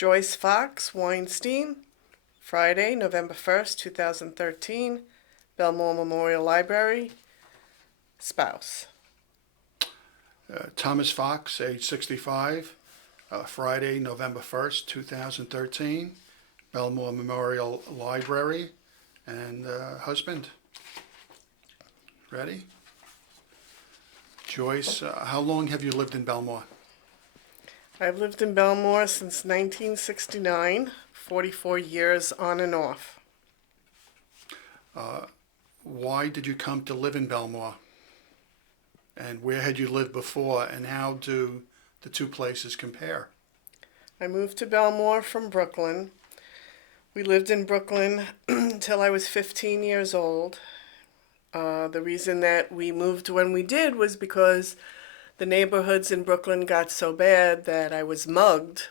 Joyce Fox, Weinstein, Friday, November 1st, 2013, Bellmore Memorial Library, spouse. Thomas Fox, age 65, Friday, November 1st, 2013, Bellmore Memorial Library, and husband. Ready? Joyce, how long have you lived in Bellmore? I've lived in Bellmore since 1969, 44 years on and off. Why did you come to live in Bellmore? And where had you lived before, and how do the two places compare? I moved to Bellmore from Brooklyn. We lived in Brooklyn until I was 15 years old. The reason that we moved when we did was because the neighborhoods in Brooklyn got so bad that I was mugged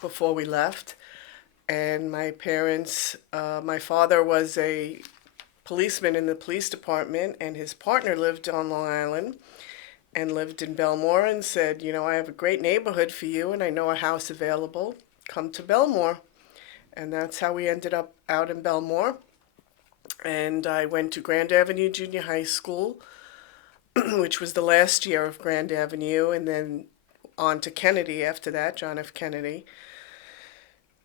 before we left. And my parents, my father was a policeman in the police department, and his partner lived on Long Island and lived in Bellmore, and said, I have a great neighborhood for you and I know a house available. Come to Bellmore. And that's how we ended up out in Bellmore. And I went to Grand Avenue Junior High School, which was the last year of Grand Avenue, and then on to Kennedy after that, John F. Kennedy.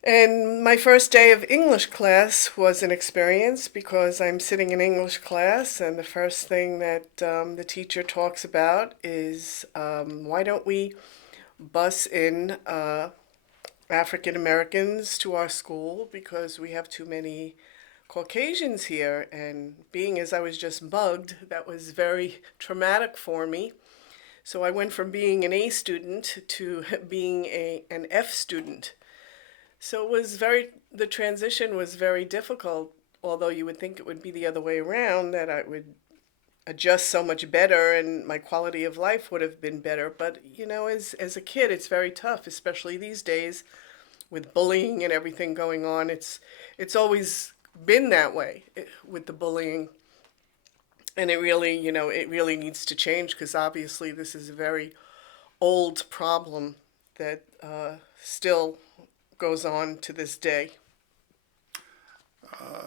And my first day of English class was an experience because I'm sitting in English class, and the first thing that the teacher talks about is why don't we bus in African Americans to our school because we have too many Caucasians here. And being as I was just mugged, that was very traumatic for me. So I went from being an A student to being an F student. So the transition was very difficult, although you would think it would be the other way around, that I would adjust so much better and my quality of life would have been better. But, as a kid, it's very tough, especially these days with bullying and everything going on. It's always been that way with the bullying. And it really needs to change because obviously this is a very old problem that still goes on to this day.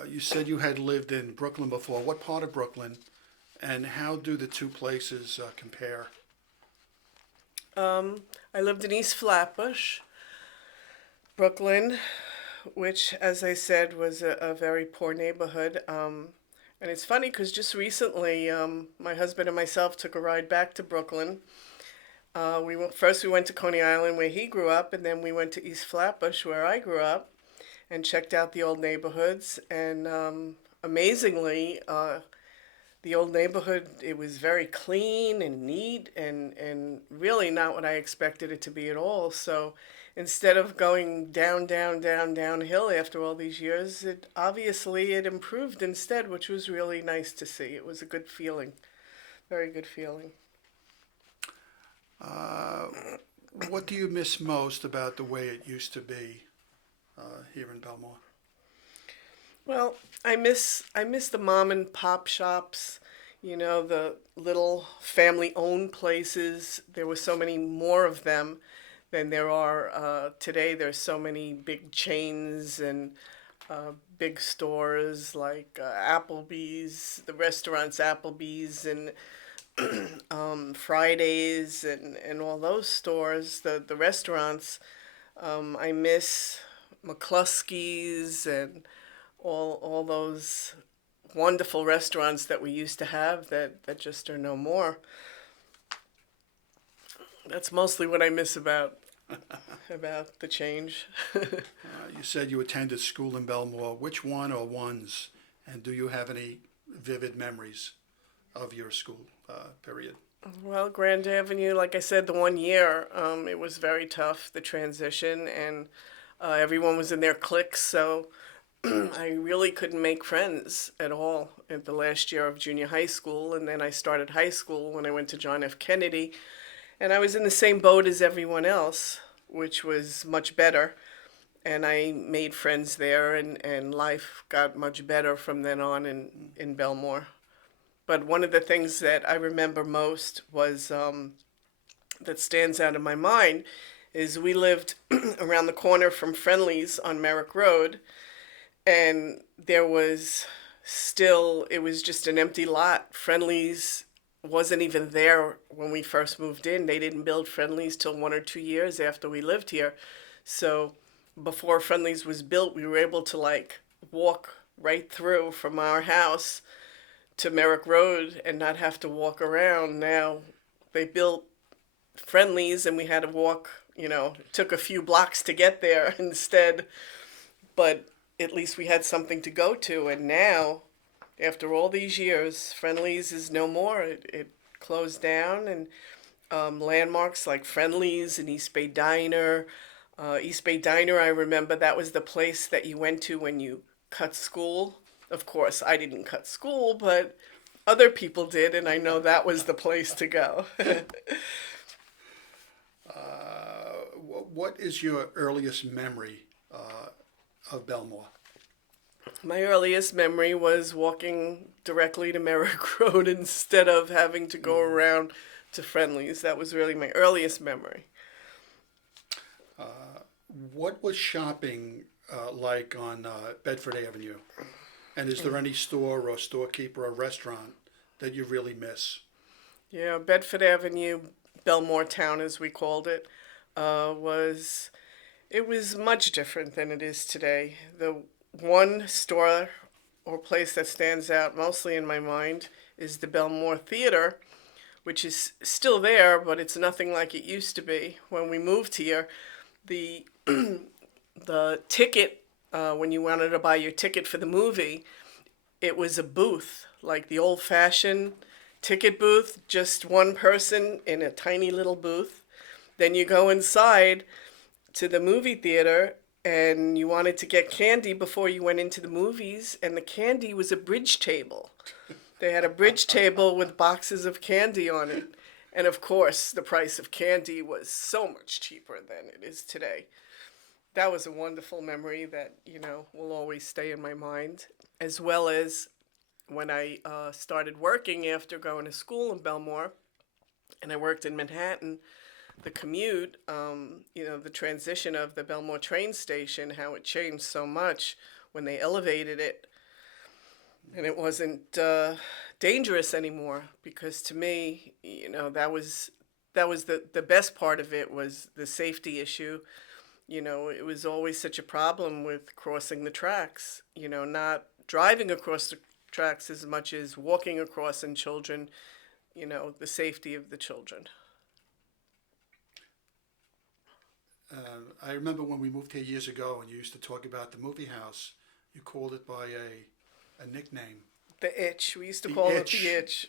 You said you had lived in Brooklyn before. What part of Brooklyn, and how do the two places compare? I lived in East Flatbush, Brooklyn, which, as I said, was a very poor neighborhood. And it's funny because just recently, my husband and myself took a ride back to Brooklyn. We went to Coney Island where he grew up, and then we went to East Flatbush where I grew up, and checked out the old neighborhoods. And amazingly, the old neighborhood, it was very clean and neat, and really not what I expected it to be at all. So instead of going downhill after all these years, it improved instead, which was really nice to see. It was a good feeling, very good feeling. What do you miss most about the way it used to be here in Bellmore? Well, I miss the mom and pop shops, the little family-owned places. There were so many more of them than there are today. There's so many big chains and big stores like Applebee's, the restaurants Applebee's and Fridays and all those stores, the restaurants. I miss McCluskey's and all those wonderful restaurants that we used to have that just are no more. That's mostly what I miss about the change. You said you attended school in Bellmore. Which one or ones? And do you have any vivid memories of your school period? Well, Grand Avenue, like I said, the 1 year, it was very tough, the transition, and everyone was in their cliques, so I really couldn't make friends at all at the last year of junior high school. And then I started high school when I went to John F. Kennedy, and I was in the same boat as everyone else, which was much better. And I made friends there, and life got much better from then on in Bellmore. But one of the things that I remember most was that stands out in my mind is we lived around the corner from Friendly's on Merrick Road, and there was still, it was just an empty lot. Friendly's wasn't even there when we first moved in. They didn't build Friendly's till 1 or 2 years after we lived here. So before Friendly's was built, we were able to like walk right through from our house to Merrick Road and not have to walk around. Now they built Friendly's and we had to walk, it took a few blocks to get there instead, but at least we had something to go to. And now, after all these years, Friendly's is no more. It closed down, and landmarks like Friendly's and East Bay Diner. East Bay Diner, I remember that was the place that you went to when you cut school. Of course, I didn't cut school, but other people did, and I know that was the place to go. What is your earliest memory of Bellmore? My earliest memory was walking directly to Merrick Road instead of having to go around to Friendly's. That was really my earliest memory. What was shopping like on Bedford Avenue? And is there any store or storekeeper or restaurant that you really miss? Yeah, Bedford Avenue, Bellmore Town as we called it, was much different than it is today. The one store or place that stands out mostly in my mind is the Bellmore Theater, which is still there, but it's nothing like it used to be. When we moved here, the the ticket, when you wanted to buy your ticket for the movie, it was a booth, like the old-fashioned ticket booth, just one person in a tiny little booth. Then you go inside to the movie theater and you wanted to get candy before you went into the movies, and the candy was a bridge table. They had a bridge table with boxes of candy on it. And of course, the price of candy was so much cheaper than it is today. That was a wonderful memory that, will always stay in my mind, as well as when I started working after going to school in Bellmore, and I worked in Manhattan. The commute, the transition of the Bellmore train station, how it changed so much when they elevated it, and it wasn't dangerous anymore. Because to me, that was the best part of it, was the safety issue. It was always such a problem with crossing the tracks. Not driving across the tracks as much as walking across, and children. The safety of the children. I remember when we moved here years ago and you used to talk about the movie house, you called it by a nickname. The itch. We used to The call itch. it the itch.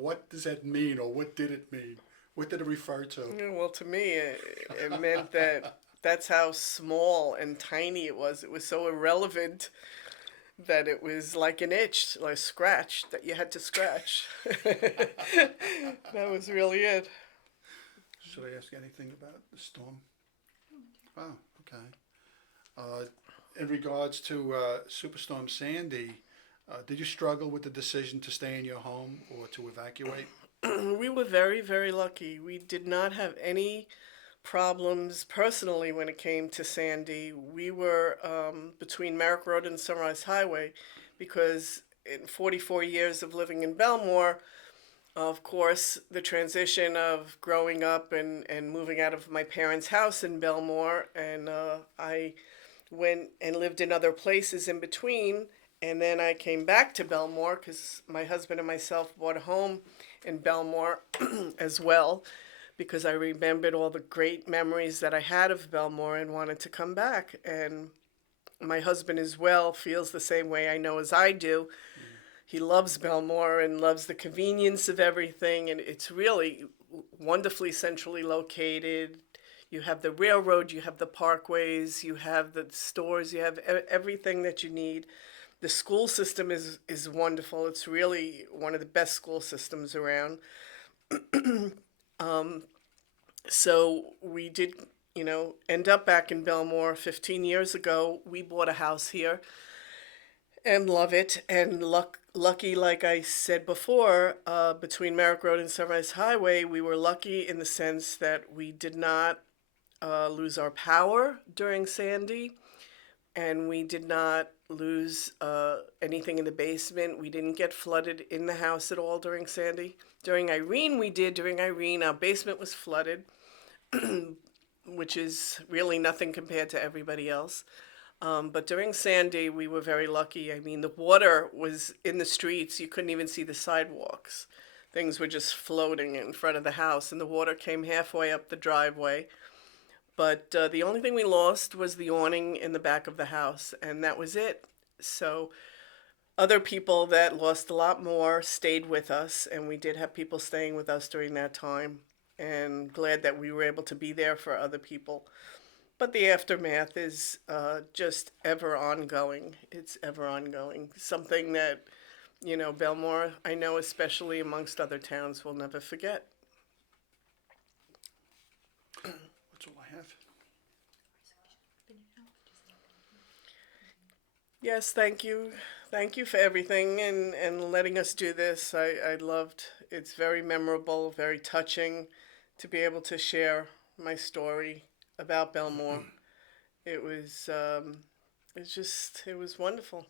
What does that mean, or what did it mean? What did it refer to? Yeah, well, to me, it meant that that's how small and tiny it was. It was so irrelevant that it was like an itch, like a scratch that you had to scratch. That was really it. Should I ask anything about the storm? Oh, okay. In regards to Superstorm Sandy, did you struggle with the decision to stay in your home or to evacuate? We were very, very lucky. We did not have any problems personally when it came to Sandy. We were between Merrick Road and Sunrise Highway, because in 44 years of living in Bellmore, of course, the transition of growing up and moving out of my parents' house in Bellmore, and I went and lived in other places in between, and then I came back to Bellmore because my husband and myself bought a home in Bellmore as well, because I remembered all the great memories that I had of Bellmore and wanted to come back. And my husband as well feels the same way, I know, as I do. He loves Bellmore and loves the convenience of everything, and it's really wonderfully centrally located. You have the railroad, you have the parkways, you have the stores, you have everything that you need. The school system is wonderful. It's really one of the best school systems around. So we did, end up back in Bellmore 15 years ago. We bought a house here and love it. And lucky, like I said before, between Merrick Road and Sunrise Highway, we were lucky in the sense that we did not lose our power during Sandy, and we did not lose anything in the basement. We didn't get flooded in the house at all during Sandy. During Irene, we did. During Irene, our basement was flooded, which is really nothing compared to everybody else. But during Sandy, we were very lucky. I mean, the water was in the streets. You couldn't even see the sidewalks. Things were just floating in front of the house, and the water came halfway up the driveway. But the only thing we lost was the awning in the back of the house, and that was it. So other people that lost a lot more stayed with us, and we did have people staying with us during that time, and glad that we were able to be there for other people. But the aftermath is just ever ongoing. It's ever ongoing. Something that, Bellmore, I know especially amongst other towns, will never forget. That's all I have. Yes, thank you. Thank you for everything and letting us do this. I loved it's very memorable, very touching to be able to share my story about Bellmore. It was it was wonderful.